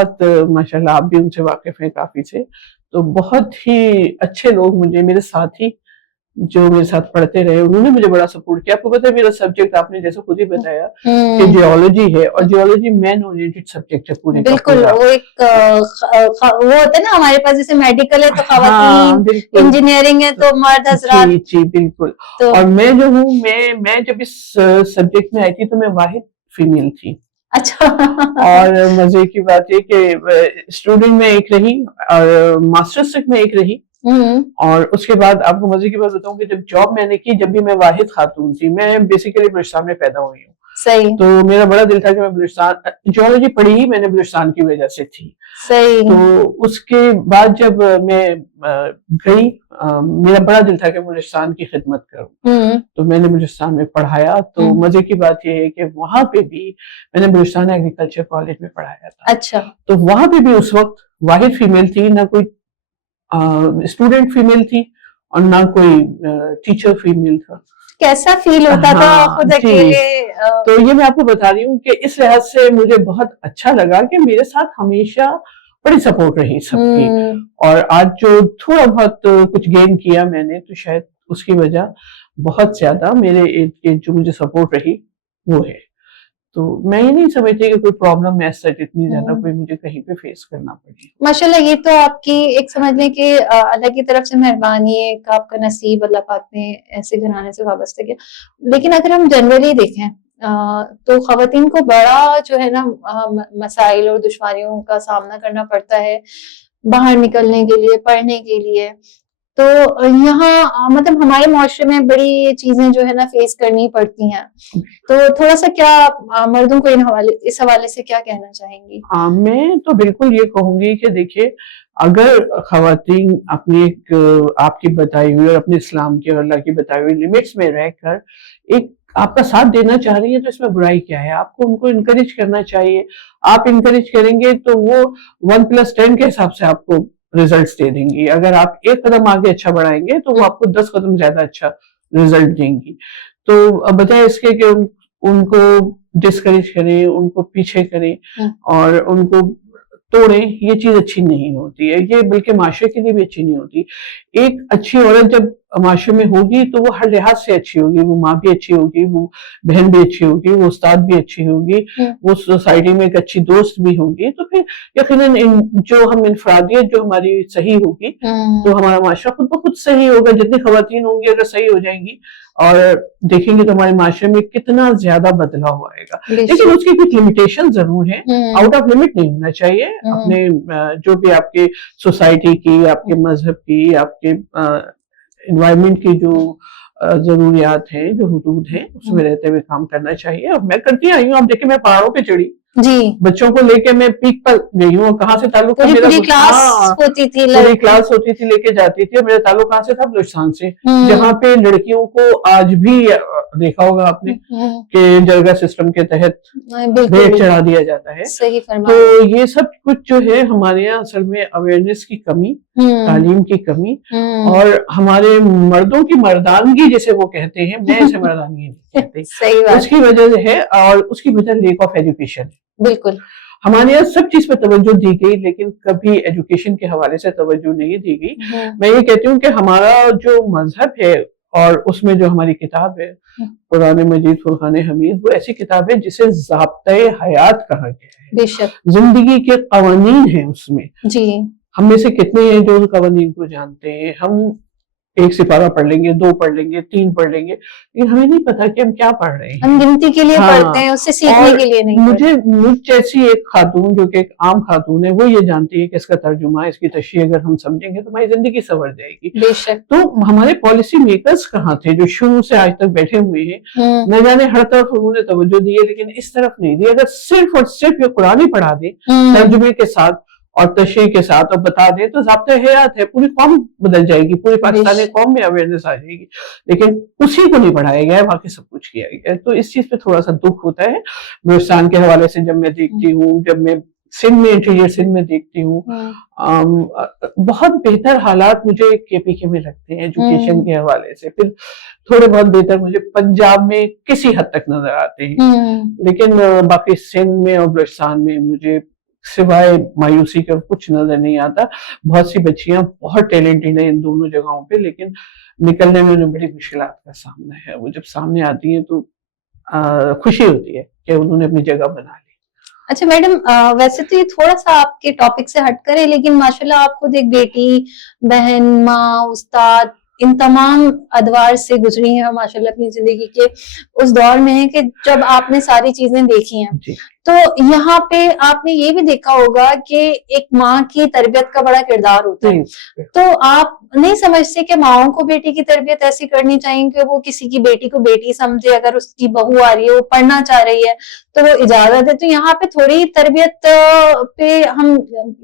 بہت ماشاءاللہ آپ بھی ان سے واقف ہیں کافی سے، تو بہت ہی اچھے لوگ مجھے میرے ساتھی جو میرے ساتھ پڑھتے رہے انہوں نے مجھے بڑا سپورٹ کیا. آپ کو پتا ہے میرا سبجیکٹ آپ نے جیسے خود ہی بتایا کہ جیولوجی ہے، اور جیولوجی مین اورینٹڈ سبجیکٹ ہے پورے کا بالکل. پورا. وہ ایک وہ ہوتا ہے نا ہمارے پاس جیسے میڈیکل ہے تو ہاں خواتین، بالکل انجینئرنگ ہے تو مرد حضرات. جی بالکل. تو اور میں جو ہوں میں جب اس سبجیکٹ میں آئی تھی تو میں واحد فیمیل تھی. اچھا. اور مزے کی بات یہ کہ اسٹوڈنٹ میں ایک رہی اور ماسٹرز تک میں ایک رہی. اور اس کے بعد آپ کو مزے کی بات بتاؤں کہ جب جاب میں نے کی جب بھی میں واحد خاتون تھی. میں بیسیکلی بلوچستان میں پیدا ہوئی ہوں. صحیح. تو میرا بڑا دل تھا کہ میں بلوچستان جیولوجی پڑھی ہی میں نے بلوچستان کی وجہ سے تھی. صحیح. تو اس کے بعد جب میں گئی میرا بڑا دل تھا کہ بلوچستان کی خدمت کروں. تو میں نے بلوچستان میں پڑھایا. تو مزے کی بات یہ ہے کہ وہاں پہ بھی میں نے بلوچستان ایگریکلچر کالج میں پڑھایا تھا. اچھا. تو وہاں پہ بھی اس وقت واحد فیمیل تھی، نہ کوئی اسٹوڈنٹ فیمیل تھی اور نہ کوئی ٹیچر فیمیل تھا. کیسا فیل ہوتا تھا خود اکیلے؟ تو یہ میں آپ کو بتا رہی ہوں کہ اس لحاظ سے مجھے بہت اچھا لگا کہ میرے ساتھ ہمیشہ بڑی سپورٹ رہی سب کی. اور آج جو تھوڑا بہت کچھ گین کیا میں نے تو شاید اس کی وجہ بہت زیادہ میرے جو مجھے سپورٹ رہی وہ ہے. تو میں یہ نہیں سمجھتی کہ کوئی پرابلم ایسا اتنی زیادہ کوئی مجھے کہیں پہ فیس کرنا پڑی. ماشاءاللہ یہ تو آپ کی ایک سمجھ لیں کہ اللہ کی طرف سے مہربانی ہے کہ آپ کا نصیب اللہ پاک نے ایسے گھرانے سے وابستہ کیا. لیکن اگر ہم جنرلی دیکھیں تو خواتین کو بڑا جو ہے نا مسائل اور دشواریوں کا سامنا کرنا پڑتا ہے باہر نکلنے کے لیے، پڑھنے کے لیے. تو یہاں مطلب ہمارے معاشرے میں بڑی چیزیں جو ہے نا فیس کرنی پڑتی ہیں. تو تھوڑا سا کیا مردوں کو اس حوالے سے کیا کہنا چاہیں گی؟ میں تو بالکل یہ کہوں گی کہ دیکھیے اگر خواتین اپنی ایک آپ کی بتائی ہوئی اور اپنے اسلام کی اور اللہ کی بتائی ہوئی لمٹس میں رہ کر ایک آپ کا ساتھ دینا چاہ رہی ہے تو اس میں برائی کیا ہے. آپ کو ان کو انکریج کرنا چاہیے. آپ انکریج کریں گے تو وہ 1+10 کے حساب سے آپ کو ریزلٹس دے دیں گی. اگر آپ ایک قدم آگے اچھا بڑھائیں گے تو وہ آپ کو 10 قدم زیادہ اچھا ریزلٹ دیں گی. تو بجائے اس کے کہ ان کو ڈسکریج کریں، ان کو پیچھے کریں اور ان کو توڑیں، یہ چیز اچھی نہیں ہوتی ہے. یہ بلکہ معاشرے کے لیے بھی اچھی نہیں ہوتی. ایک اچھی عورت جب معاشرے میں ہوگی تو وہ ہر لحاظ سے اچھی ہوگی. وہ ماں بھی اچھی ہوگی، وہ بہن بھی اچھی ہوگی، وہ استاد بھی اچھی ہوگی، وہ سوسائٹی میں ایک اچھی دوست بھی ہوگی. تو پھر یقیناً جو ہم انفرادیت جو ہماری صحیح ہوگی تو ہمارا معاشرہ خود بخود صحیح ہوگا. جتنی خواتین ہوں گی اگر صحیح ہو جائیں گی اور دیکھیں گے تو ہمارے معاشرے میں کتنا زیادہ بدلاؤ آئے گا. لیکن اس کی کچھ لمیٹیشن ضرور ہیں. آؤٹ آف لمٹ نہیں ہونا چاہیے. اپنے جو بھی آپ کے سوسائٹی کی، آپ کے مذہب کی، آپ کے انوائرمنٹ کی جو ضروریات ہیں، جو حدود ہیں اس میں رہتے ہوئے کام کرنا چاہیے. اور میں کرتی آئی ہوں. آپ دیکھیں میں پہاڑوں پہ چڑھی جی بچوں کو لے کے میں پیک پر گئی ہوں. اور کہاں سے تعلق تھا میرا؟ پوری کلاس ہوتی تھی، پوری کلاس ہوتی تھی لے کے جاتی تھی. میرا تعلق کہاں سے تھا؟ بلوچستان سے، جہاں پہ لڑکیوں کو آج بھی دیکھا ہوگا آپ نے کہ جرگہ سسٹم کے تحت بھیٹ چڑھا دیا جاتا ہے. تو یہ سب کچھ جو ہے ہمارے یہاں اصل میں اویئرنیس کی کمی، تعلیم کی کمی، اور ہمارے مردوں کی مردانگی جسے وہ کہتے ہیں، میں اسے مردانگی نہیں کہتے، اس کی وجہ ہے. اور اس کی وجہ لیک آف ایجوکیشن ہے. بالکل ہمارے یہاں سب چیز پہ توجہ دی گئی لیکن کبھی ایجوکیشن کے حوالے سے توجہ نہیں دی گئی. میں یہ کہتی ہوں کہ ہمارا جو مذہب ہے اور اس میں جو ہماری کتاب ہے قرآن مجید فرقان حمید، وہ ایسی کتاب ہے جسے ضابطۂ حیات کہا گیا ہے. بے شک زندگی کے قوانین ہیں اس میں. جی ہم میں سے کتنے ہیں جو ان قوانین کو جانتے ہیں؟ ہم ایک سپارہ پڑھ لیں گے، 2 پڑھ لیں گے، 3 پڑھ لیں گے، لیکن ہمیں نہیں پتا کہ ہم کیا پڑھ رہے ہیں. ہم گنتی کے لیے پڑھتے ہیں، اس سے سیکھنے کے لیے نہیں. مجھ جیسی ایک خاتون جو کہ ایک عام خاتون ہے وہ یہ جانتی ہے کہ اس کا ترجمہ، اس کی تشریح اگر ہم سمجھیں گے تو ہماری زندگی سنور جائے گی. بے شک. تو ہمارے پالیسی میکرز کہاں تھے جو شروع سے آج تک بیٹھے ہوئے ہیں؟ نہ جانے ہر طرف انہوں نے توجہ دی ہے لیکن اس طرف نہیں دی. اگر صرف اور صرف یہ قرآن ہی پڑھا دیں ترجمے کے ساتھ اور تشریح کے ساتھ اور بتا دیں تو ضابطۂ حیات ہے. پوری قوم بدل جائے گی، پوری پاکستانی قوم میں اویئرنیس آ جائے گی. لیکن اسی کو نہیں پڑھایا گیا ہے، باقی سب کچھ کیا گیا ہے. تو اس چیز پہ تھوڑا سا دکھ ہوتا ہے. بلوچستان کے حوالے سے جب میں دیکھتی ہوں، جب میں سندھ میں انٹیریئر سندھ میں دیکھتی ہوں، بہت بہتر حالات مجھے کے پی میں لگتے ہیں ایجوکیشن کے حوالے سے. پھر تھوڑے بہت بہتر مجھے پنجاب میں کسی حد تک نظر آتے ہیں، لیکن باقی سندھ میں اور بلوچستان میں مجھے سوائے مایوسی کے کچھ نظر نہیں آتا. بہت سی بچیاں بہت ٹیلنٹڈ ہیں ان دونوں جگہوں پہ, لیکن نکلنے میں انہیں بڑی مشکلات کا سامنا ہے. وہ جب سامنے آتی ہیں تو خوشی ہوتی ہے کہ انہوں نے اپنی جگہ بنا لی. اچھا میڈم, ویسے تو یہ تھوڑا سا آپ کے ٹاپک سے ہٹ کر ہے, لیکن ماشاءاللہ آپ خود ایک بیٹی, بہن, ماں, استاد, ان تمام ادوار سے گزری ہیں اور ماشاءاللہ اپنی زندگی کے اس دور میں ہے کہ جب آپ نے ساری چیزیں دیکھی ہیں. جی. تو یہاں پہ آپ نے یہ بھی دیکھا ہوگا کہ ایک ماں کی تربیت کا بڑا کردار ہوتا ہے. تو آپ نہیں سمجھتے کہ ماؤں کو بیٹی کی تربیت ایسی کرنی چاہیے کہ وہ کسی کی بیٹی کو بیٹی سمجھے, اگر اس کی بہو آ رہی ہے, وہ پڑھنا چاہ رہی ہے تو وہ اجازت ہے. تو یہاں پہ تھوڑی تربیت پہ ہم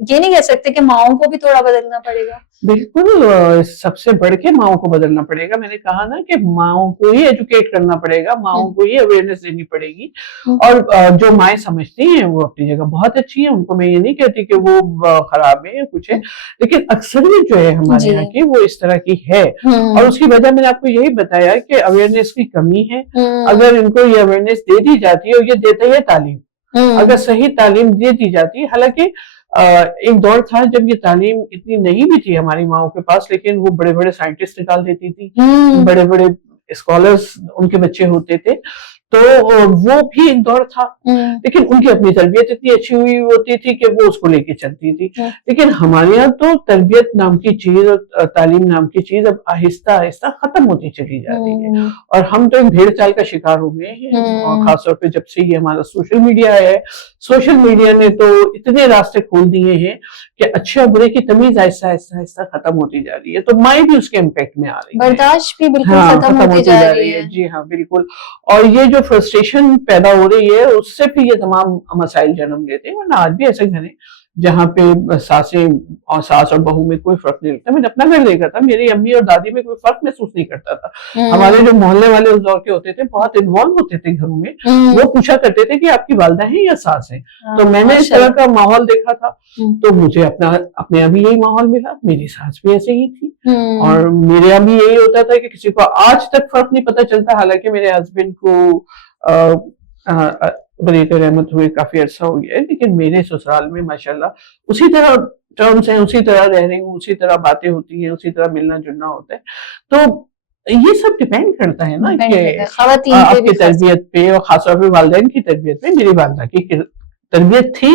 یہ نہیں کہہ سکتے کہ ماؤں کو بھی تھوڑا بدلنا پڑے گا؟ بالکل, سب سے بڑھ کے ماؤں کو بدلنا پڑے گا. میں نے کہا نا کہ ماؤں کو ہی ایجوکیٹ کرنا پڑے گا, ماؤں کو ہی اویئرنیس دینی پڑے گی. اور جو مائیں سمجھتی ہیں وہ اپنی جگہ بہت اچھی ہیں, ان کو میں یہ نہیں کہتی کہ وہ خراب ہے یا کچھ ہے, لیکن اکثریت جو ہے ہمارے یہاں کی وہ اس طرح کی ہے. اور اس کی وجہ میں نے آپ کو یہی بتایا کہ اویئرنیس کی کمی ہے. اگر ان کو یہ اویئرنیس دے دی جاتی ہے, اور یہ دیتا ہے تعلیم, اگر صحیح تعلیم دے دی جاتی ہے. حالانکہ ایک دور تھا جب یہ تعلیم اتنی نہیں بھی تھی ہماری ماؤں کے پاس, لیکن وہ بڑے بڑے سائنٹسٹ نکال دیتی تھی, بڑے بڑے اسکالرز ان کے بچے ہوتے تھے. تو وہ بھی ایک دور تھا, لیکن ان کی اپنی تربیت اتنی اچھی ہوئی ہوتی تھی کہ وہ اس کو لے کے چلتی تھی. لیکن ہمارے یہاں تو تربیت نام کی چیز اور تعلیم نام کی چیز اب آہستہ آہستہ ختم ہوتی چلی جا رہی ہے, اور ہم تو ایک بھیڑ چال کا شکار ہو گئے ہیں. اور خاص طور پہ جب سے یہ ہمارا سوشل میڈیا ہے, سوشل میڈیا نے تو اتنے راستے کھول دیے ہیں کہ اچھے اور برے کی تمیز آہستہ آہستہ آہستہ ختم ہوتی جا رہی ہے. تو مائیں بھی اس کے امپیکٹ میں آ رہی ہے, برداشت بھی بالکل ختم ہوتی جا رہی ہے. جی ہاں بالکل. اور یہ جو فرسٹریشن پیدا ہو رہی ہے, اس سے پھر یہ تمام مسائل جنم لیتے ہیں. ورنہ آج بھی ایسے گھر ہیں جہاں پہ ساس اور بہو میں کوئی فرق نہیں لگتا. میں نے اپنا گھر دیکھا تھا, میری امی اور دادی میں کوئی فرق محسوس نہیں کرتا تھا. ہمارے جو محلے والے اس دور کے ہوتے تھے بہت انوالو ہوتے تھے گھروں میں, وہ پوچھا کرتے تھے کہ آپ کی والدہ ہیں یا ساس ہیں. تو میں نے اس طرح کا ماحول دیکھا تھا, تو مجھے اپنے ابھی یہی ماحول ملا. میری ساس بھی ایسے ہی تھی, اور میرے ابھی یہی ہوتا تھا کہ کسی کو آج تک فرق نہیں پتا چلتا. حالانکہ میرے ہسبینڈ کو بریک رحمت ہوئے کافی عرصہ ہو گیا ہے, لیکن میرے سسرال میں ماشاءاللہ اسی طرح ٹرمز ہیں, اسی طرح رہ رہی ہوں, اسی طرح باتیں ہوتی ہیں, اسی طرح ملنا جلنا ہوتا ہے. تو یہ سب ڈیپینڈ کرتا ہے نا کہ آپ کی تربیت پہ, اور خاص طور پہ والدین کی تربیت پہ. میری والدہ کی تربیت تھی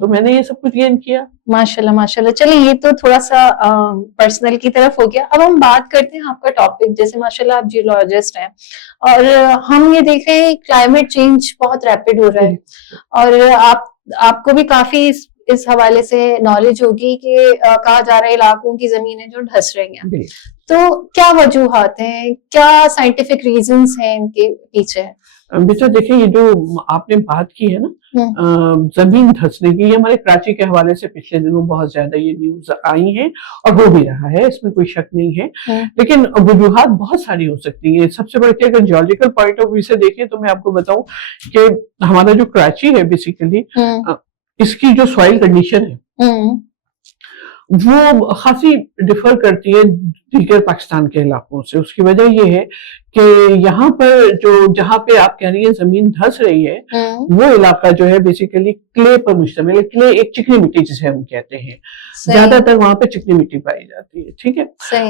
تو میں نے یہ سب کچھ گین کیا. ماشاءاللہ ماشاءاللہ. چلیے یہ تو تھوڑا سا پرسنل کی طرف ہو گیا. اب ہم بات کرتے ہیں آپ کا ٹاپک, جیسے ماشاءاللہ آپ جیولوجسٹ ہیں, اور ہم یہ دیکھ رہے ہیں کلائمیٹ چینج بہت ریپڈ ہو رہا ہے, اور آپ کو بھی کافی اس حوالے سے نالج ہوگی کہ کہا جا رہا ہے علاقوں کی زمینیں جو ڈھس رہی ہیں. تو کیا وجوہات ہیں, کیا سائنٹیفک ریزنز ہیں ان کے پیچھے؟ بیٹا دیکھیں, یہ جو آپ نے بات کی ہے نا زمین دھسنے کی, یہ ہمارے کراچی کے حوالے سے پچھلے دنوں بہت زیادہ یہ نیوز آئی ہیں, اور ہو بھی رہا ہے, اس میں کوئی شک نہیں ہے. لیکن وجوہات بہت ساری ہو سکتی ہیں. سب سے بڑھ کے اگر جیولوجیکل پوائنٹ آف ویو سے دیکھیں تو میں آپ کو بتاؤں کہ ہمارا جو کراچی ہے بیسیکلی, اس کی جو سوائل کنڈیشن ہے وہ خاصی ڈیفر کرتی ہے دیگر پاکستان کے علاقوں سے. اس کی وجہ یہ ہے کہ یہاں پر جہاں پہ آپ کہہ رہی ہیں زمین دھس رہی ہے, وہ علاقہ جو ہے بیسیکلی کلے پر مشتمل ہے. کلے ایک چکنی مٹی جسے ہم کہتے ہیں, زیادہ تر وہاں پہ چکنی مٹی پائی جاتی ہے. ٹھیک ہے,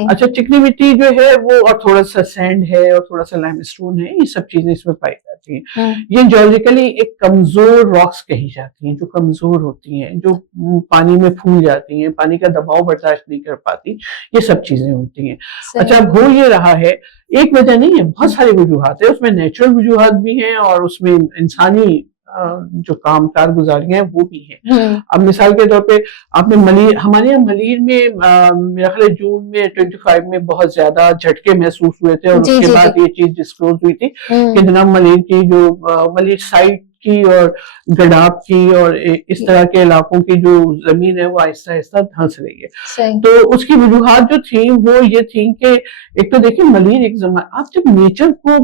اچھا چکنی مٹی جو ہے وہ, اور تھوڑا سا سینڈ ہے اور تھوڑا سا لائم اسٹون ہے, یہ سب چیزیں اس میں پائی جاتی ہیں. یہ جیولوجیکلی ایک کمزور راکس کہی جاتی ہیں, جو کمزور ہوتی ہیں, جو پانی میں پھول جاتی ہیں, پانی کا دباؤ برداشت نہیں کر پاتی, یہ سب چیزیں ہوتی ہیں. اچھا اب ہو یہ رہا ہے, ایک وجہ نہیں ہے, بہت ساری وجوہات ہیں. اس میں نیچرل وجوہات بھی ہیں, اور اس میں انسانی جو کارگزاریاں ہیں وہ بھی ہیں. اب مثال کے طور پہ آپ نے ہمارے یہاں ملیر میں میرا خیال ہے جون میں 25 میں بہت زیادہ جھٹکے محسوس ہوئے تھے, اور اس کے بعد یہ چیز ڈسکلوز ہوئی تھی کہ جناب ملیر کی جو ملیر سائٹ کی اور گڈاب کی اور اس طرح کے علاقوں کی جو زمین ہے وہ آہستہ آہستہ دھنس رہی ہے. تو اس کی وجوہات جو تھیں وہ یہ تھیں کہ ایک تو دیکھیں ملیر ایک زمانہ, آپ جب نیچر کو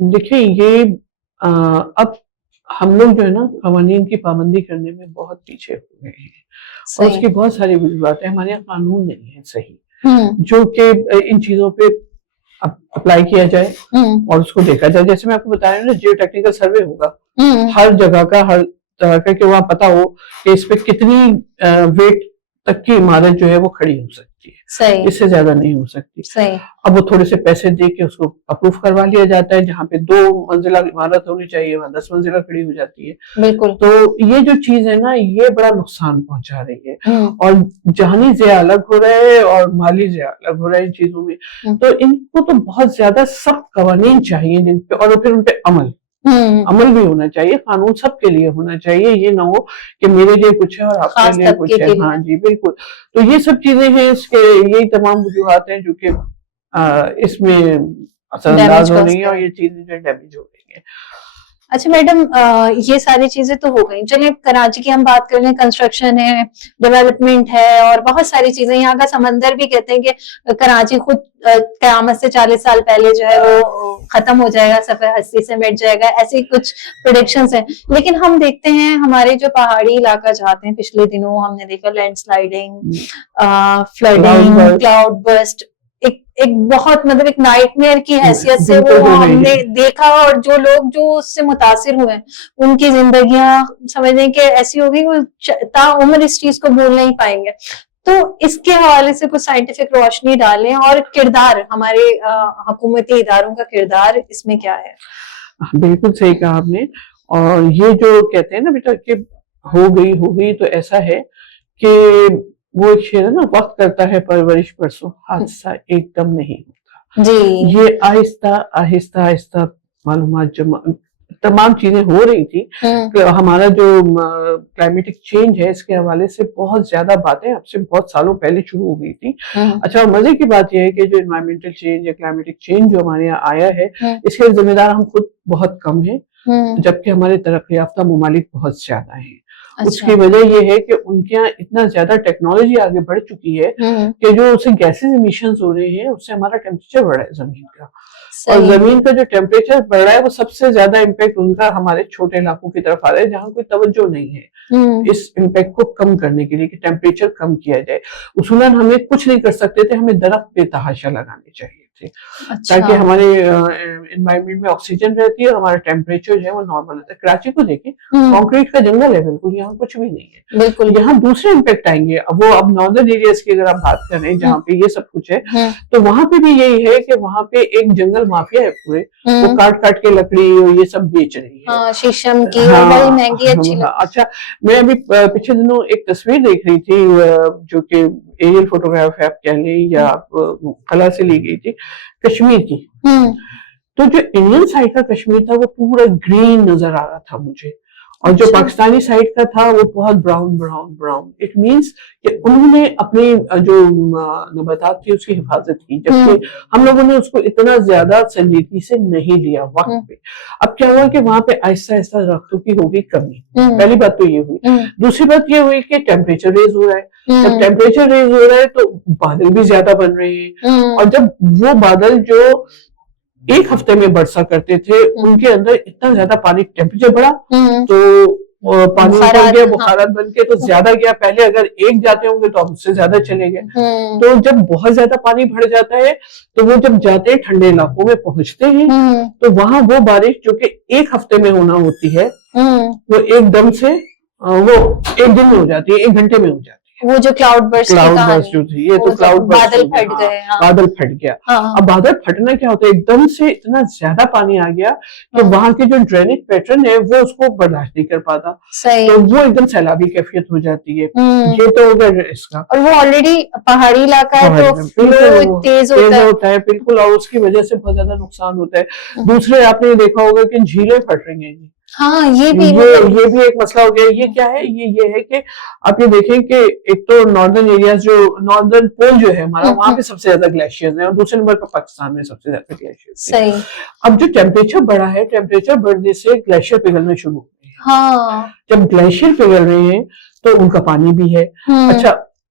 دیکھیں یہ اب ہم لوگ جو ہے نا قوانین کی پابندی کرنے میں بہت پیچھے ہو گئے ہیں، اور اس صحیح۔ کی بہت ساری وجوہات ہیں. ہمارے یہاں قانون نہیں ہے صحیح جو کہ ان چیزوں پہ اپلائی کیا جائے اور اس کو دیکھا جائے. جیسے میں آپ کو بتا رہی ہوں نا، جیو ٹیکنیکل سروے ہوگا ہر جگہ کا، ہر طرح کا، کہ وہاں پتا ہو کہ اس پہ کتنی ویٹ تک کی عمارت جو ہے وہ کھڑی ہو سکتی ہے، صحیح اس سے زیادہ نہیں ہو سکتی. صحیح اب وہ تھوڑے سے پیسے دے کے اس کو اپروو کروا لیا جاتا ہے. جہاں پہ 2 منزلہ عمارت ہونی چاہیے وہاں 10 منزلہ کھڑی ہو جاتی ہے. بالکل. تو یہ جو چیز ہے نا، یہ بڑا نقصان پہنچا رہی ہے، اور جانی ضیاع الگ ہو رہا ہے اور مالی ضیاع الگ ہو رہا ہے ان چیزوں میں. تو ان کو تو بہت زیادہ سخت قوانین چاہیے جن پہ، اور پھر ان پہ عمل بھی ہونا چاہیے. قانون سب کے لیے ہونا چاہیے، یہ نہ ہو کہ میرے لیے کچھ ہے اور آپ کے لیے کچھ ہے. ہاں جی بالکل. تو یہ سب چیزیں ہیں، اس کے یہی تمام وجوہات ہیں جو کہ اس میں اثر انداز ہو رہی ہیں، اور یہ چیزیں جو ڈیمیج ہو رہی ہیں. اچھا میڈم، یہ ساری چیزیں تو ہو گئی. چلیے کراچی کی ہم بات کر لیں. کنسٹرکشن ہے، ڈیولپمنٹ ہے، اور بہت ساری چیزیں. یہاں کا سمندر بھی کہتے ہیں کہ کراچی خود قیامت سے 40 سال پہلے جو ہے وہ ختم ہو جائے گا، صفحہ ہستی سے مٹ جائے گا، ایسی کچھ پریڈکشنز ہیں. لیکن ہم دیکھتے ہیں ہمارے جو پہاڑی علاقہ جاتے ہیں، پچھلے دنوں ہم نے دیکھا land sliding, flooding, cloud burst, ایک بہت مطلب ایک نائٹ میئر کی حیثیت سے وہ ہم نے دیکھا. اور جو لوگ جو اس سے متاثر ہوئے ان کی زندگیاں سمجھنے کہ ایسی ہوگی وہ تاعمر اس چیز کو بھول نہیں پائیں گے. تو اس کے حوالے سے کچھ سائنٹیفک روشنی ڈالیں، اور کردار ہمارے حکومتی اداروں کا کردار اس میں کیا ہے؟ بالکل صحیح کہا آپ نے. اور یہ جو کہتے ہیں نا بیٹا کہ ہو گئی تو ایسا ہے کہ وہ ایک شعر ہے نا، وقت کرتا ہے پرورش پرسوں، حادثہ ایک دم نہیں ہوتا. جی یہ آہستہ آہستہ معلومات جمع، تمام چیزیں ہو رہی تھی. ہمارا جو کلائمیٹک چینج ہے اس کے حوالے سے بہت زیادہ باتیں اب سے بہت سالوں پہلے شروع ہو گئی تھی. اچھا، مزے کی بات یہ ہے کہ جو انوائرمنٹل چینج یا کلائمیٹک چینج جو ہمارے یہاں آیا ہے، اس کے ذمہ دار ہم خود بہت کم ہیں، جبکہ ہمارے ترقی یافتہ ممالک بہت زیادہ ہیں. اس کی وجہ یہ ہے کہ ان کے یہاں اتنا زیادہ ٹیکنالوجی آگے بڑھ چکی ہے کہ جو اسے گیسز ایمیشنز ہو رہے ہیں اس سے ہمارا ٹیمپریچر بڑھ رہا ہے زمین کا. اور زمین کا جو ٹیمپریچر بڑھ رہا ہے وہ سب سے زیادہ امپیکٹ ان کا ہمارے چھوٹے علاقوں کی طرف آ رہا ہے جہاں کوئی توجہ نہیں ہے اس امپیکٹ کو کم کرنے کے لیے کہ ٹیمپریچر کم کیا جائے. اصولاً ہمیں کچھ نہیں کر سکتے تھے، ہمیں درخت بے تحاشا لگانے چاہیے تھے تاکہ ہمارے انوائرمنٹ میں آکسیجن رہتی ہے اور ہمارا ٹیمپریچر جو ہے وہ نارمل رہتا ہے. کراچی کو دیکھیں، کانکریٹ کا جنگل ہے بالکل، یہاں کچھ بھی نہیں ہے. بالکل یہاں دوسرے امپیکٹ آئیں گے. اب ناردرن ایریاز کی اگر آپ بات کریں جہاں پہ یہ سب کچھ ہے، تو وہاں پہ بھی یہی ہے کہ وہاں پہ ایک جنگل مافیا ہے پورے، وہ کاٹ کے لکڑی یہ سب بیچ رہی ہے، شیشم کی، بڑی مہنگی اچھی. اچھا، میں ابھی پچھلے دنوں ایک تصویر دیکھ رہی تھی جو کہ ایریل فوٹوگراف آپ کہہ لیں یا خلا سے لی گئی تھی، کشمیر کی. تو جو انڈین سائڈ کا کشمیر تھا وہ پورا گرین نظر آ رہا تھا مجھے، اور جو پاکستانی سائڈ کا تھا وہ بہت براؤن. اٹ مینس کہ انہوں نے اپنی جو نباتات تھی اس کی حفاظت کی، جبکہ ہم لوگوں نے اس کو اتنا زیادہ سنجیدگی سے نہیں لیا وقت پہ. اب کیا ہوا کہ وہاں پہ آہستہ آہستہ درختوں کی ہوگی کمی. پہلی بات تو یہ ہوئی. دوسری بات یہ ہوئی کہ ٹیمپریچر ریز ہو رہا ہے. جب ٹیمپریچر ریز ہو رہا ہے تو بادل بھی زیادہ بن رہے ہیں، اور جب وہ بادل جو ایک ہفتے میں برسا کرتے تھے ان کے اندر اتنا زیادہ پانی، ٹیمپریچر بڑھا تو پانی اتر گیا، بخارات بن کے تو زیادہ گیا. پہلے اگر ایک جاتے ہوں گے تو اب اس سے زیادہ چلے گئے. تو جب بہت زیادہ پانی بڑھ جاتا ہے تو وہ جب جاتے ہیں ٹھنڈے علاقوں میں پہنچتے ہیں تو وہاں وہ بارش جو کہ ایک ہفتے میں ہونا ہوتی ہے وہ ایک دم سے وہ ایک دن میں ہو جاتی ہے، ایک گھنٹے میں ہو جاتی ہے. وہ جو کلاؤڈ برسٹ جو تھی، یہ تو کلاؤڈ برسٹ، بادل پھٹ گیا. اب بادل پھٹنا کیا ہوتا ہے؟ ایک دم سے اتنا زیادہ پانی آ گیا کہ وہاں کے جو ڈرینیج پیٹرن ہے وہ اس کو برداشت نہیں کر پاتا، تو وہ ایک دم سیلابی کیفیت ہو جاتی ہے. یہ تو ہوگا اس کا، اور وہ آلریڈی پہاڑی علاقہ ہے تو تیز ہوتا ہے بالکل، اور اس کی وجہ سے بہت زیادہ نقصان ہوتا ہے. دوسرے آپ نے دیکھا ہوگا کہ جھیلیں پھٹ رہی ہیں. ہاں، یہ بھی ایک مسئلہ ہو گیا. یہ کیا ہے؟ یہ ہے کہ آپ یہ دیکھیں کہ ایک تو ناردرن ایریاز، جو ناردرن پول جو ہے ہمارا، وہاں پہ سب سے زیادہ گلیشیئرز ہیں، اور دوسرے نمبر پر پاکستان میں سب سے زیادہ گلیشیئرز ہیں. اب جو ٹیمپریچر بڑھا ہے، ٹیمپریچر بڑھنے سے گلیشیئر پگھلنا شروع ہو گئے ہیں. جب گلیشیئر پگھل رہے ہیں تو ان کا پانی بھی ہے. اچھا،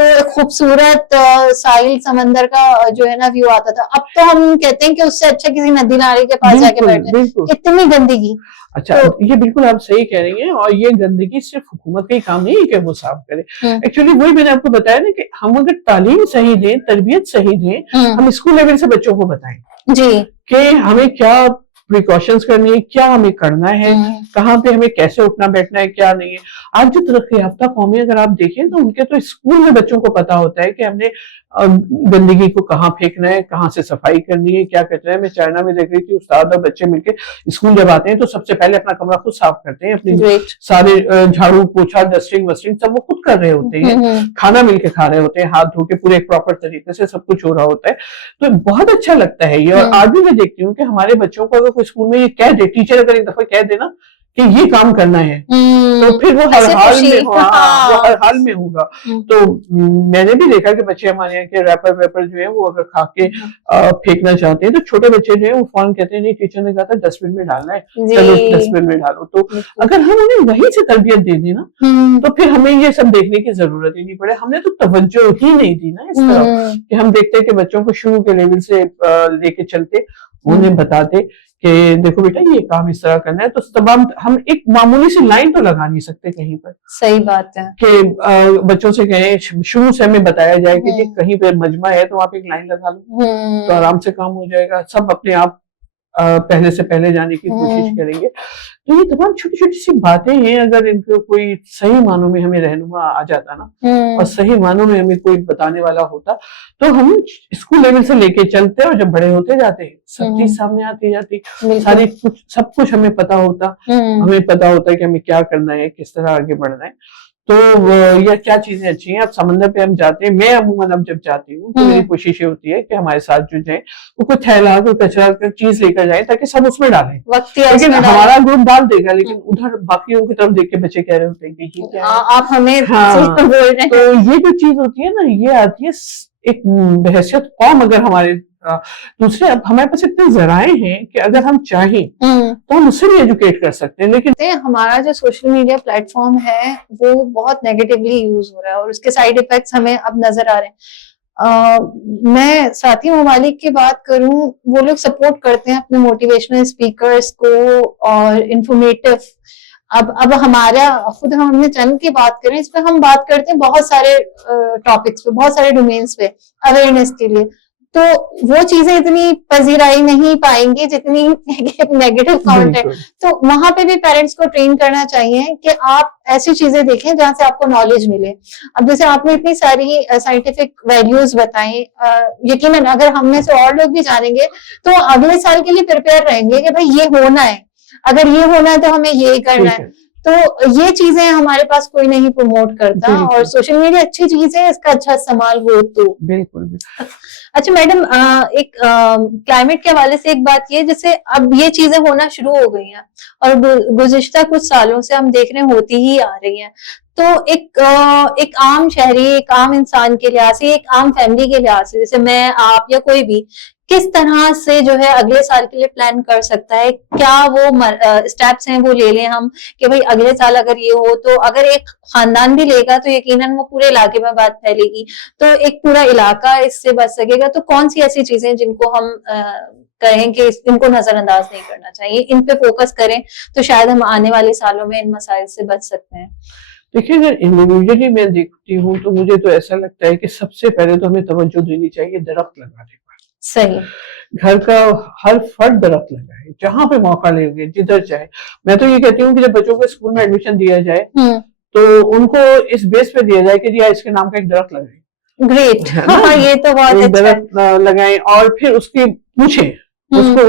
تو ایک خوبصورت ساحل سمندر کا جو ہے نا ویو آتا تھا. اب تو ہم کہتے ہیں کہ اس سے اچھا کسی ندی نالے کے پاس جا کے بیٹھے, اتنی گندگی. اچھا یہ بالکل آپ صحیح کہہ رہی ہیں, اور یہ گندگی صرف حکومت کا ہی کام نہیں ہے کہ وہ صاف کرے. ایکچولی وہی میں نے آپ کو بتایا نا کہ ہم اگر تعلیم صحیح دیں, تربیت صحیح دیں, ہم اسکول لیول سے بچوں کو بتائیں جی کہ ہمیں کیا پریکاشنز کرنی ہے, کیا ہمیں کرنا ہے, کہاں پہ ہمیں کیسے اٹھنا بیٹھنا ہے, کیا نہیں ہے. آج جو ترقی یافتہ قومیں اگر آپ دیکھیں تو ان کے تو اسکول میں بچوں کو پتا ہوتا ہے کہ ہم نے گندگی کو کہاں پھینکنا ہے, کہاں سے صفائی کرنی ہے, کیا کہتے ہیں. میں چائنا میں دیکھ رہی تھی, استاد اور بچے مل کے اسکول جب آتے ہیں تو سب سے پہلے اپنا کمرہ خود صاف کرتے ہیں, اپنی سارے جھاڑو پوچھا ڈسٹنگ وسٹنگ سب وہ خود کر رہے ہوتے ہیں, کھانا مل کے کھا رہے ہوتے ہیں, ہاتھ دھو کے پورے ایک پراپر طریقے سے سب کچھ ہو رہا ہوتا ہے. تو بہت اچھا لگتا ہے یہ. اور آج بھی میں دیکھتی ہوں کہ ہمارے بچوں کو اگر کوئی اسکول میں یہ کہہ دے, ٹیچر اگر ایک دفعہ کہہ دے نا کہ یہ کام کرنا ہے تو پھر وہ ہر حال میں وہ ہر حال میں ہوگا. تو میں نے بھی دیکھا کہ بچے ہمارے یہاں کے ریپر ویپر جو ہیں وہ اگر کھا کے پھینکنا چاہتے ہیں تو چھوٹے بچے جو ہیں وہ فوراً کہتے ہیں نہیں ٹیچر نے کہا تھا ڈسٹ بن میں ڈالنا ہے, چلو ڈسٹ بن میں ڈالو. تو اگر ہم انہیں وہیں سے تربیت دے دیں نا تو پھر ہمیں یہ سب دیکھنے کی ضرورت ہی نہیں پڑے. ہم نے تو توجہ ہی نہیں دی نا اس طرح کہ ہم دیکھتے کہ بچوں کو شروع کے لیول سے لے کے چلتے, انہیں بتاتے کہ دیکھو بیٹا یہ کام اس طرح کرنا ہے. تو تمام ہم ایک معمولی سی لائن تو لگا نہیں سکتے کہیں پر. صحیح بات ہے کہ بچوں سے کہیں شروع سے ہمیں بتایا جائے کہ کہیں پہ مجمع ہے تو آپ ایک لائن لگا لو تو آرام سے کام ہو جائے گا. سب اپنے آپ پہلے سے پہلے جانے کی کوشش کریں گے. تو یہ تمام چھوٹی چھوٹی سی باتیں ہیں, اگر ان کو کوئی صحیح معنوں میں ہمیں رہنما آ جاتا نا اور صحیح معنوں میں ہمیں کوئی بتانے والا ہوتا تو ہم اسکول لیول سے لے کے چلتے, اور جب بڑے ہوتے جاتے سب چیز سامنے آتی جاتی, ساری کچھ سب کچھ ہمیں پتا ہوتا. ہمیں پتا ہوتا ہے کہ ہمیں کیا کرنا ہے, کس طرح آگے بڑھنا ہے. تو یہ کیا چیزیں اچھی ہیں. اب سمندر پہ ہم جاتے ہیں, میں عموماً اب جب جاتی ہوں تو میری کوشش یہ ہوتی ہے کہ ہمارے ساتھ جو جائیں وہ کوئی تھیلا کوئی کچرا کوئی چیز لے کر جائیں تاکہ سب اس میں ڈالیں. لیکن ہمارا گروپ ڈال دے گا, لیکن ادھر باقیوں کی طرف دیکھ کے بچے کہہ رہے ہوتے ہیں کہ یہ کیا ہے, آپ ہمیں تو یہ جو چیز ہوتی ہے نا یہ آتی ہے ایک بحیثیت قوم. اگر ہمارے دوسرے اب ہمارے پاس اتنے ذرائع ہیں کہ اگر ہم چاہیں تو ہم اس سے بھی ایجوکیٹ کر سکتے ہیں. لیکن ہمارا جو سوشل میڈیا پلیٹ فارم ہے وہ بہت نیگیٹیولی یوز ہو رہا ہے اور اس کے سائیڈ ایفیکٹس ہمیں اب نظر آ رہے ہیں. میں ساتھی ممالک کی بات کروں, وہ لوگ سپورٹ کرتے ہیں اپنے موٹیویشنل اسپیکرس کو اور انفارمیٹیو. اب ہمارا خود ہم نے چینل کی بات کریں, اس پہ ہم بات کرتے ہیں بہت سارے ٹاپکس پہ, بہت سارے ڈومینس پہ اویئرنیس کے لیے. تو وہ چیزیں اتنی پذیرائی نہیں پائیں گی جتنی نیگیٹو کانٹینٹ. تو وہاں پہ بھی پیرنٹس کو ٹرین کرنا چاہیے کہ آپ ایسی چیزیں دیکھیں جہاں سے آپ کو نالج ملے. اب جیسے آپ نے اتنی ساری سائنٹیفک ویلیوز بتائیں, یقیناً اگر ہم میں سے اور لوگ بھی جانیں گے تو اگلے سال کے لیے پریپیئر رہیں گے کہ بھائی یہ ہونا ہے, اگر یہ ہونا ہے تو ہمیں یہ کرنا ہے. تو یہ چیزیں ہمارے پاس کوئی نہیں پروموٹ کرتا, اور سوشل میڈیا اچھی چیز ہے, اس کا اچھا استعمال ہو تو بالکل. اچھا میڈم, ایک کلائمیٹ کے حوالے سے ایک بات یہ, جیسے اب یہ چیزیں ہونا شروع ہو گئی ہیں اور گزشتہ کچھ سالوں سے ہم دیکھ رہے ہیں ہوتی ہی آ رہی ہیں. تو ایک عام شہری, ایک عام انسان کے لحاظ سے, ایک عام فیملی کے لحاظ سے, جیسے میں, آپ یا کوئی بھی, کس طرح سے جو ہے اگلے سال کے لیے پلان کر سکتا ہے؟ کیا وہ اسٹیپس ہیں وہ لے لیں ہم کہ بھائی اگلے سال اگر یہ ہو, تو اگر ایک خاندان بھی لے گا تو یقیناً وہ پورے علاقے میں بات پھیلے گی, تو ایک پورا علاقہ اس سے بچ سکے گا. تو کون سی ایسی چیزیں جن کو ہم کہیں کہ ان کو نظر انداز نہیں کرنا چاہیے, ان پہ فوکس کریں تو شاید ہم آنے والے سالوں میں ان مسائل سے بچ سکتے ہیں؟ دیکھیے اگر انڈیویجولی میں دیکھتی ہوں تو مجھے تو ایسا لگتا ہے کہ سب سے پہلے تو ہمیں توجہ دینی چاہیے درخت لگانے پر. صحیح. گھر کا ہر فرد درخت لگائے, جہاں پہ موقع لے گے, جدھر چاہے. میں تو یہ کہتی ہوں کہ جب بچوں کو اسکول میں ایڈمیشن دیا جائے تو ان کو اس بیس پہ دیا جائے کہ جی اس کے نام کا ایک درخت لگائیں. گریٹ, یہ تو بہت اچھا. درخت لگائیں اور پھر اس کی پوچھیں,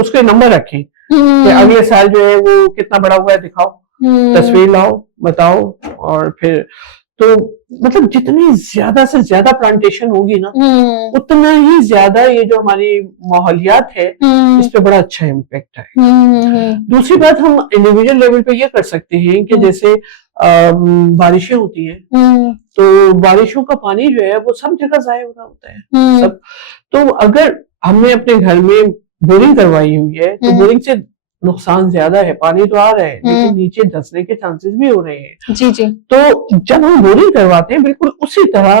اس کے نمبر رکھیں کہ اگلے سال جو ہے وہ کتنا بڑا ہوا ہے دکھاؤ, تصویر لاؤ, بتاؤ. اور پھر تو مطلب جتنی زیادہ سے زیادہ پلانٹیشن ہوگی نا اتنا ہی زیادہ یہ جو ہماری ماحولیات ہے اس پہ بڑا اچھا امپیکٹ ہے. دوسری بات ہم انڈیویجول لیول پہ یہ کر سکتے ہیں کہ جیسے بارشیں ہوتی ہیں تو بارشوں کا پانی جو ہے وہ سب جگہ ضائع ہو رہا ہوتا ہے سب. تو اگر ہم نے اپنے گھر میں بورنگ کروائی ہوئی ہے تو بورنگ سے نقصان زیادہ ہے, پانی تو آ رہا ہے لیکن نیچے دھسنے کے چانسز بھی ہو رہے ہیں. جی جی. تو جب ہم بورنگ کرواتے ہیں بالکل اسی طرح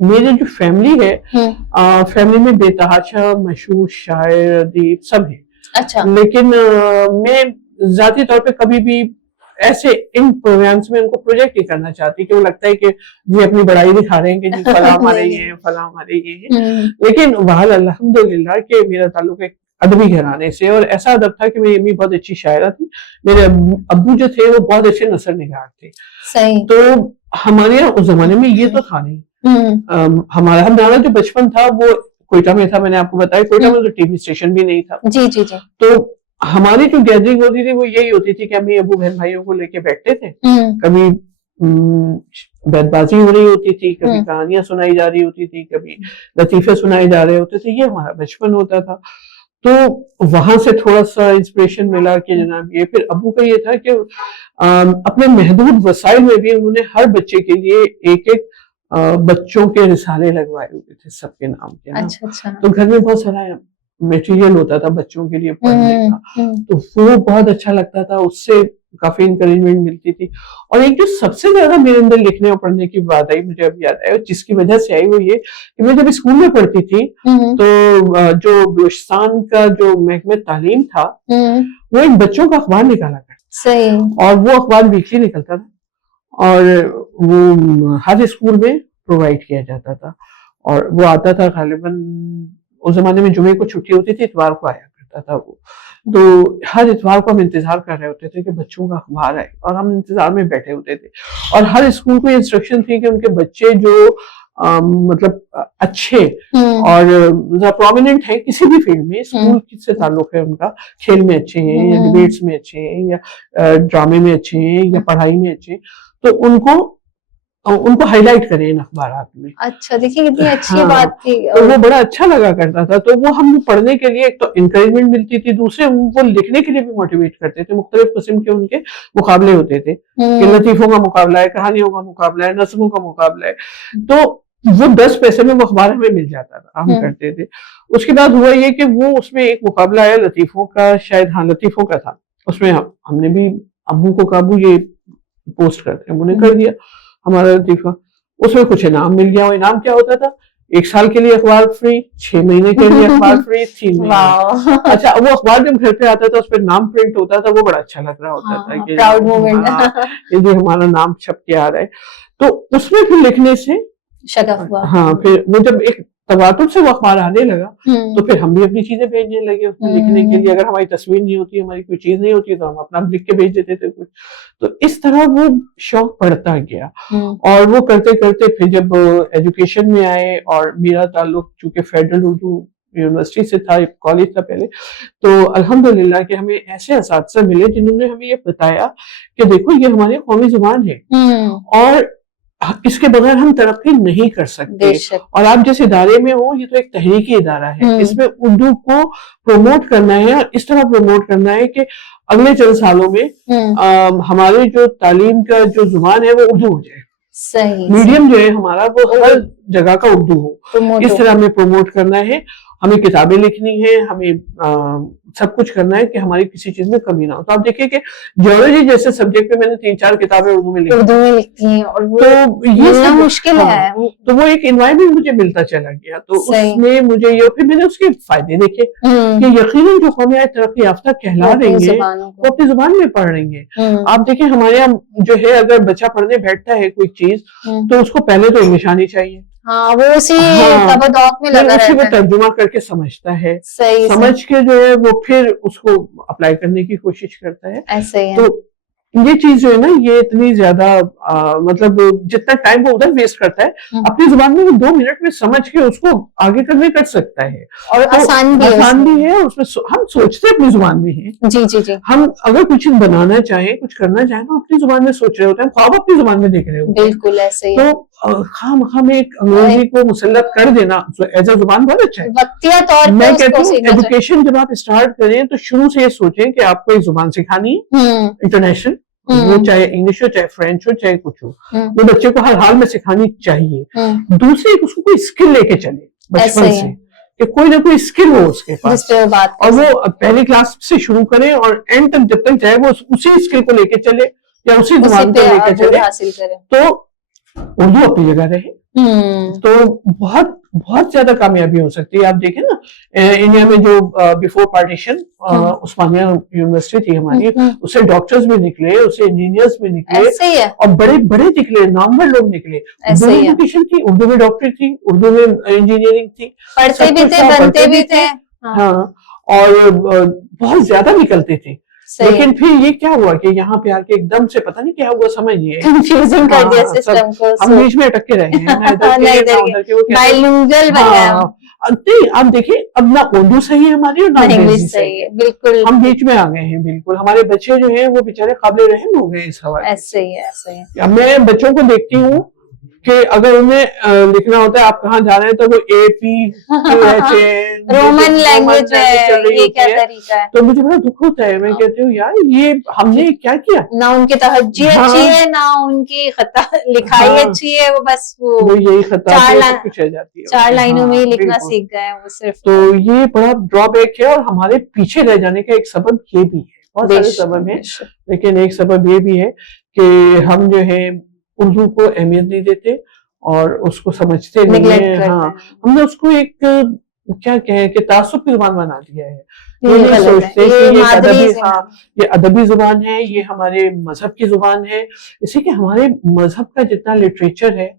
میرے جو فیملی ہے فیملی میں بے تحاشا مشہور شاعر ادیب سب ہیں. اچھا. لیکن میں ذاتی طور پہ کبھی بھی ایسے ان پروگرامس میں ان کو پروجیکٹ نہیں کرنا چاہتی کہ وہ لگتا ہے کہ جی اپنی بڑائی دکھا رہے ہیں کہ جی فلاں ہمارے یہ ہیں فلاں ہمارے یہ ہیں. لیکن بہرحال الحمدللہ کہ میرا تعلق ایک ادبی گھرانے سے, اور ایسا ادب تھا کہ میری امی بہت اچھی شاعرہ تھی, میرے ابو جو تھے وہ بہت اچھے نثر نگار تھے. صحیح. تو ہمارے یہاں اس زمانے میں یہ تو تھا نہیں. ہمارا جو بچپن تھا وہ کوئٹہ میں تھا, میں نے آپ کو بتایا کوئٹہ میں تو ٹی وی اسٹیشن بھی نہیں تھا. جی جی جی. تو ہماری جو گیدرنگ ہوتی تھی وہ یہی ہوتی تھی کہ امی ابو بہن بھائیوں کو لے کے بیٹھتے تھے, کبھی بیت بازی ہو رہی ہوتی تھی, کبھی کہانیاں سنائی جا رہی ہوتی تھی, کبھی لطیفے سنائے جا رہے ہوتے تھے. یہ ہمارا بچپن ہوتا تھا. تو وہاں سے تھوڑا سا انسپریشن ملا کہ جناب یہ, پھر ابو کا یہ تھا کہ اپنے محدود وسائل میں بھی انہوں نے ہر بچے کے لیے ایک ایک بچوں کے رسالے لگوائے ہوئے تھے سب کے نام کے. اچھا. تو گھر میں بہت سارا میٹیریل ہوتا تھا بچوں کے لیے پڑھنے کا, تو وہ بہت اچھا لگتا تھا, اس سے کافی انکریجمنٹ ملتی تھی. اور ایک جو سب سے زیادہ میرے اندر لکھنے اور پڑھنے کی بات آئی, مجھے اب یاد آئی, جس کی وجہ سے آئی, وہ یہ کہ میں جب اسکول میں پڑھتی تھی تو جو بلوچستان کا جو محکمہ تعلیم تھا وہ ایک بچوں کا اخبار نکالا کرتا, اور وہ اخبار ویکلی نکلتا تھا, اور وہ ہر اسکول میں پرووائڈ کیا جاتا تھا, اور وہ آتا تھا غالباً اس زمانے میں جمعے کو چھٹی ہوتی تھی, اتوار کو آیا کرتا تھا وہ. تو ہر اتوار کو ہم انتظار کر رہے ہوتے تھے کہ بچوں کا اخبار آئے, اور ہم انتظار میں بیٹھے ہوتے تھے. اور ہر اسکول کو یہ انسٹرکشن تھی کہ ان کے بچے جو مطلب اچھے اور پرومیننٹ ہیں کسی بھی فیلڈ میں, اسکول سے تعلق ہے ان کا, کھیل میں اچھے ہیں یا ڈیبیٹس میں اچھے ہیں یا ڈرامے میں اچھے ہیں یا پڑھائی میں اچھے ہیں, تو ان کو ہائی لائٹ کریں ان اخبارات میں. اچھا, دیکھیں کتنی اچھی بات تھی. تو وہ بڑا اچھا لگا کرتا تھا. تو وہ ہم پڑھنے کے لیے ایک تو انکریجمنٹ ملتی تھی, دوسرے ان کو لکھنے کے لیے بھی موٹیویٹ کرتے تھے. مختلف قسم کے ان کے مقابلے ہوتے تھے کہ لطیفوں کا مقابلہ ہے, کہانیوں کا مقابلہ ہے, نظموں کا مقابلہ ہے. تو وہ 10 پیسے میں وہ اخبار ہمیں مل جاتا تھا, ہم کرتے تھے. اس کے بعد ہوا یہ کہ وہ اس میں ایک مقابلہ آیا لطیفوں کا, شاید ہاں لطیفوں کا تھا. اس میں ہم نے بھی ابو کو کہا ابو یہ پوسٹ کرتے ہیں, انہوں نے کر دیا ہمارا لطیفہ. اس میں کچھ انعام مل گیا. وہ انعام کیا ہوتا تھا, 1 سال کے لیے اخبار فری, 6 مہینے کے لیے اخبار فری, 3 مہینے. اچھا, وہ اخبار جب گھر پہ آتا تھا اس پہ نام پرنٹ ہوتا تھا, وہ بڑا اچھا لگ رہا ہوتا تھا کہ پراؤڈ مومنٹ, یہ ہمارا نام چھپ کے آ رہا ہے. تو اس میں پھر لکھنے سے شغف ہوا. ہاں, پھر وہ جب ایک تواتر سے وہ اخبار آنے لگا تو پھر ہم بھی اپنی چیزیں بھیجنے لگے اس میں لکھنے کے لیے. اگر ہماری تصویر نہیں ہوتی, ہماری کوئی چیز نہیں ہوتی, تو ہم اپنا لکھ کے بھیج دیتے تھے کچھ. تو اس طرح وہ شوق بڑھتا گیا. اور وہ کرتے کرتے پھر جب ایجوکیشن میں آئے, اور میرا تعلق چونکہ فیڈرل اردو یونیورسٹی سے تھا, کالج تھا پہلے, تو الحمدللہ کہ ہمیں ایسے اساتذہ ملے جنہوں نے ہمیں یہ بتایا کہ دیکھو یہ ہماری قومی زبان ہے, اور اس کے بغیر ہم ترقی نہیں کر سکتے. اور آپ جس ادارے میں ہو, یہ تو ایک تحریکی ادارہ ہے, اس میں اردو کو پروموٹ کرنا ہے, اور اس طرح پروموٹ کرنا ہے کہ اگلے چند سالوں میں ہمارے جو تعلیم کا جو زبان ہے وہ اردو ہو جائے. صحیح, میڈیم جو ہے ہمارا وہ ہر جگہ کا اردو ہو. اس طرح ہمیں پروموٹ کرنا ہے, ہمیں کتابیں لکھنی ہے, ہمیں سب کچھ کرنا ہے کہ ہماری کسی چیز میں کمی نہ ہو. تو آپ دیکھیں کہ جیولوجی جیسے سبجیکٹ میں نے 3-4 کتابیں اردو میں لکھی ہیں, اور تو یہ مشکل ہے. تو وہ ایک انوائرمنٹ مجھے ملتا چلا گیا. تو اس میں مجھے یہ, پھر میں نے اس کے فائدے دیکھے کہ یقیناً جو قومیں ترقی یافتہ کہلا رہی ہیں وہ اپنی زبان میں پڑھ رہی ہیں. آپ دیکھیں ہمارے یہاں جو ہے, اگر بچہ پڑھنے بیٹھتا ہے کوئی چیز, تو اس کو پہلے تو انگلش آنی چاہیے. وہ اسی تبادوق میں لگا رہتا ہے, وہ ترجمہ کر کے سمجھتا ہے, صحیح سمجھ کے جو ہے وہ پھر اس کو اپلائی کرنے کی کوشش کرتا ہے. ایسے ہی تو یہ چیز جو ہے نا, یہ اتنی زیادہ مطلب جتنا ٹائم وہ ادھر ویسٹ کرتا ہے اپنی زبان میں, وہ 2 منٹ میں سمجھ کے اس کو آگے کرنے کر سکتا ہے. اور آسان بھی ہے, اس میں ہم سوچتے اپنی زبان میں ہیں. جی جی جی, ہم اگر کچھ بنانا چاہیں, کچھ کرنا چاہیں, تو اپنی زبان میں سوچ رہے ہوتے ہیں, خواب اپنی زبان میں دیکھ رہے ہوتے ہیں. بالکل ایسے ہی. تو ہم ایک انگریزی کو مسلط کر دینا ایز اے زبان بہت اچھا ہے. وقتیہ طور میں کہتا ہوں ایجوکیشن جب آپ اسٹارٹ کریں تو شروع سے یہ سوچیں کہ آپ کو ایک زبان سکھانی ہے انٹرنیشنل, وہ چاہے انگلش ہو, چاہے فرینچ ہو, چاہے کچھ ہو, وہ بچے کو ہر حال میں سکھانی چاہیے. دوسری اس کو کوئی اسکل لے کے چلے بچپن سے, کہ کوئی نہ کوئی اسکل ہو اس کے پاس, اور وہ پہلی کلاس سے شروع کرے اور اینڈ تک جب تک چاہے وہ اسی اسکل کو لے کے چلے یا اسی زبان کو لے کے چلے. تو اردو اپنی جگہ رہے, تو بہت بہت زیادہ کامیابی ہو سکتی ہے. آپ دیکھیں نا انڈیا میں جو بیفور پارٹیشن عثمانیہ یونیورسٹی تھی ہماری, اس سے ڈاکٹرز بھی نکلے, اس سے انجینئرز بھی نکلے, اور بڑے بڑے نکلے, نامور لوگ نکلے. اردو میں ایجوکیشن تھی, اردو میں ڈاکٹری تھی, اردو میں انجینئرنگ تھی, پڑھتے بھی تھے, بنتے بھی تھے. ہاں, اور بہت زیادہ نکلتے تھے. لیکن پھر یہ کیا ہوا کہ یہاں پہ آ کے ایک دم سے پتہ نہیں کیا ہوا, سمجھ نہیں ہے, کنفیوژن کر دیا سسٹم کو. ہم بیچ میں اٹک کے رہے ہیں, نہیں آپ دیکھیں اب نہ اردو صحیح ہے ہماری اور نہ انگریزی صحیح ہے, بالکل ہم بیچ میں آ گئے ہیں. بالکل ہمارے بچے جو ہیں وہ بیچارے قابل رحم ہو گئے اس حوالے سے. میں بچوں کو دیکھتی ہوں کہ اگر انہیں لکھنا ہوتا ہے آپ کہاں جا رہے ہیں تو وہ اے پی رومن لینگویج یہ کیا طریقہ ہے, تو مجھے بڑا دکھ ہوتا ہے. میں کہتی ہوں یار یہ ہم نے کیا کیا, نہ ان کی تہجی اچھی ہے, نہ ان کی خطا لکھائی اچھی ہے, وہ بس وہ یہی خطا کچھ رہ جاتی ہے, 4 لائنوں میں ہی لکھنا سیکھ گئے وہ صرف. تو یہ بڑا ڈرا بیک ہے, اور ہمارے پیچھے رہ جانے کا ایک سبب یہ بھی ہے. بہت سارے سبب ہیں, لیکن ایک سبب یہ بھی ہے کہ ہم جو ہے اردو کو اہمیت نہیں دیتے اور اس کو سمجھتے نہیں ہیں. ہاں, ہم نے اس کو ایک کیا کہیں کہ تعصب کی زبان بنا دیا ہے. یہ نہیں سوچتے کہ یہ ادبی, ہاں یہ ادبی زبان ہے, یہ ہمارے مذہب کی زبان ہے. اسی کہ ہمارے مذہب کا جتنا لٹریچر ہے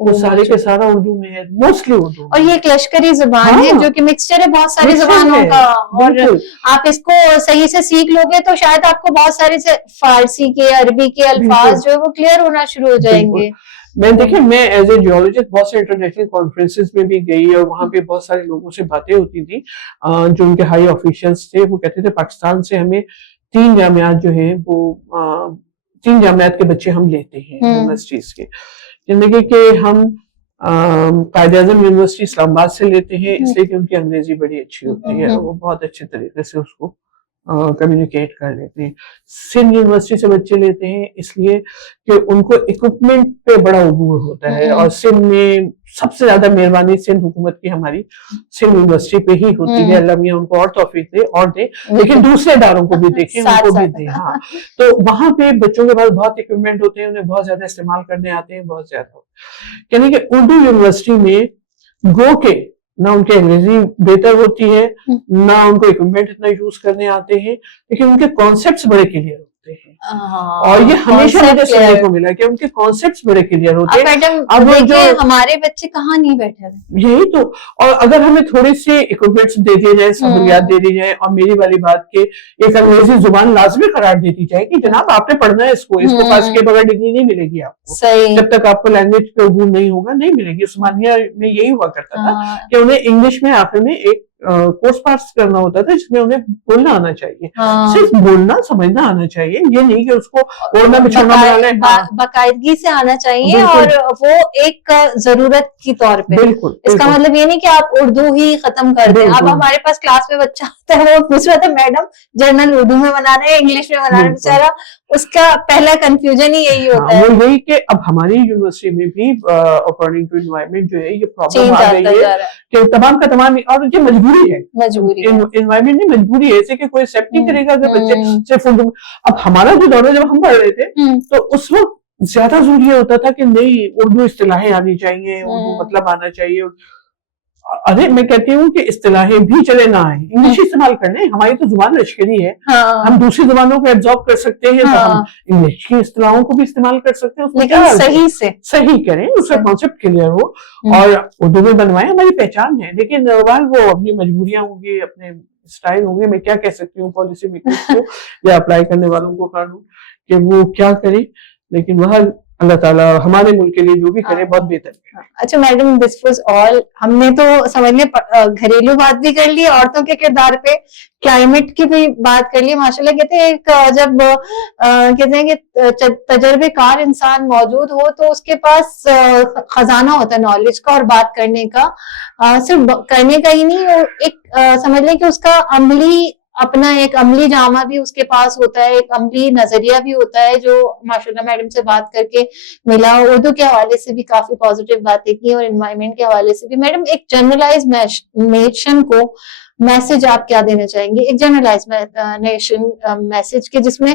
وہ سارے کے سارا اردو میں ہے, موسٹلی اردو. اور یہ ایک لشکری زبان ہے جو کہ مکسچر ہے بہت ساری زبانوں کا, اور آپ اس کو صحیح سے سیکھ لو گے تو شاید آپ کو بہت سارے سے فارسی کے, عربی کے الفاظ جو ہے وہ کلیئر ہونا شروع ہو جائیں گے. میں دیکھیں میں ایز اے جیولوجسٹ بہت سے انٹرنیشنل کانفرنسز میں بھی گئی, اور وہاں پہ بہت سارے لوگوں سے باتیں ہوتی تھی جو ان کے ہائی آفیشلس تھے. وہ کہتے تھے پاکستان سے ہمیں 3 جامعات جو ہیں وہ 3 جامعات کے بچے ہم لیتے ہیں یونیورسٹیز کے, جن میں کہ ہم قائد اعظم یونیورسٹی اسلام آباد سے لیتے ہیں, اس لیے کہ ان کی انگریزی بڑی اچھی ہوتی ہے, وہ بہت اچھے طریقے سے اس کو کمیونیکیٹ کر لیتے ہیں. سندھ یونیورسٹی سے بچے لیتے ہیں اس لیے کہ ان کو اکوپمنٹ پہ بڑا عبور ہوتا ہے, اور سندھ میں سب سے زیادہ مہربانی سندھ حکومت کی ہماری سندھ یونیورسٹی پہ ہی ہوتی ہے. اللہ میاں ان کو اور توفیق دے اور دے, لیکن دوسرے اداروں کو بھی دیکھیں, ان کو بھی دے. ہاں, تو وہاں پہ بچوں کے پاس بہت اکوپمنٹ ہوتے ہیں, انہیں بہت زیادہ استعمال کرنے آتے ہیں, بہت زیادہ. یعنی کہ اردو یونیورسٹی میں گو کے نہ ان کی انگریزی بہتر ہوتی ہے, نہ ان کو اکوپمنٹ اتنا یوز کرنے آتے ہیں, لیکن ان کے کانسیپٹس بڑے کلیئر ہوتے ہیں. اور یہ ہمیشہ مجھے سننے کو ملا کہ ان کے کانسیپٹس بڑے کلیئر ہوتے ہیں. اب جو ہمارے بچے کہاں نہیں بیٹھے ہیں, یہی تو. اور اگر ہمیں تھوڑی سی اکوپمنٹس دے دیے جائیں, سہولیات دے دی جائیں, اور میری والی بات کہ ایک انگریزی زبان لازمی قرار دے دی جائے کہ جناب آپ نے پڑھنا ہے اس کو پاس کے بغیر ڈگری نہیں ملے گی آپ کو, جب تک آپ کو لینگویج پہ عبور نہیں ہوگا نہیں ملے گی. عثمانیہ میں یہی ہوا کرتا تھا کہ انہیں انگلش میں آخر میں ایک کورس پاس کرنا ہوتا تھا جس میں انہیں بولنا آنا چاہیے, صرف بولنا سمجھنا آنا چاہیے, یہ نہیں کہ اس کو اوڑھنا بچھونا بنا لیں, باقاعدگی سے آنا چاہیے, اور وہ ایک ضرورت کی طور پہ. اس کا مطلب یہ نہیں کہ آپ اردو ہی ختم کر دیں. اب ہمارے پاس کلاس میں بچہ آتا ہے, وہ پوچھ رہا تھا میڈم جرنل اردو میں بنانا ہے انگلش میں بنانا ہے, بیچارہ اس کا پہلا کنفیوژن ہی یہی ہوتا ہے. وہ یہی کہ اب ہماری یونیورسٹی میں بھی اکارڈنگ ٹو انوائرمنٹ جو ہے یہ پرابلم آ گئی ہے کہ تمام کا تمام, اور یہ مجبوری ہے, انوائرمنٹ نہیں مجبوری ہے, ایسے کہ کوئی ایکسیپٹ نہیں کرے گا کہ بچے صرف اردو. اب ہمارا جو دور ہے جب ہم پڑھ رہے تھے تو اس وقت زیادہ ضروری یہ ہوتا تھا کہ نہیں اردو اصطلاحیں آنی چاہیے, اردو مطلب آنا چاہیے. ارے میں کہتی ہوں کہ اصطلاحیں بھی چلے نہ آئیں, انگلش ہی استعمال کر لیں, ہماری تو زبان لشکری ہے, ہم دوسری زبانوں کو ایبزارب کر سکتے ہیں, تو ہم انگلش کی اصطلاحوں کو بھی استعمال کر سکتے ہیں, لیکن صحیح کریں, اس کا کانسیپٹ کلیئر ہو, اور اردو میں بنوائیں, ہماری پہچان ہے. لیکن وہ اپنی مجبوریاں ہوں گی, اپنے اسٹائل ہوں گے, میں کیا کہہ سکتی ہوں پالیسی میکرز کو یا اپلائی کرنے والوں کو قانون کہ وہ کیا کریں, لیکن وہ اللہ تعالیٰ ہمارے ملک کے لیے جو بھی کرے بہت بہتر ہے. اچھا میڈم, دس واز آل. ہم نے تو سمجھ لیں گھریلو بات بھی کر لی, عورتوں کے کردار پہ, کلائمیٹ کی بھی بات کر لی. ماشاءاللہ کہتے ہیں ایک جب کہتے ہیں کہ تجربے کار انسان موجود ہو تو اس کے پاس خزانہ ہوتا ہے نالج کا اور بات کرنے کا, صرف کرنے کا ہی نہیں, ایک سمجھ لیں کہ اس کا اپنا ایک عملی جامہ بھی اس کے پاس ہوتا ہے, ایک عملی نظریہ بھی ہوتا ہے, جو ماشاءاللہ میڈم سے بات کر کے ملا. اردو کے حوالے سے بھی کافی پازیٹیو باتیں کی, اور انوائرمنٹ کے حوالے سے بھی. میڈم ایک جنرلائز نیشن کو میسج آپ کیا دینا چاہیں گے, ایک جنرلائز نیشن میسج کے جس میں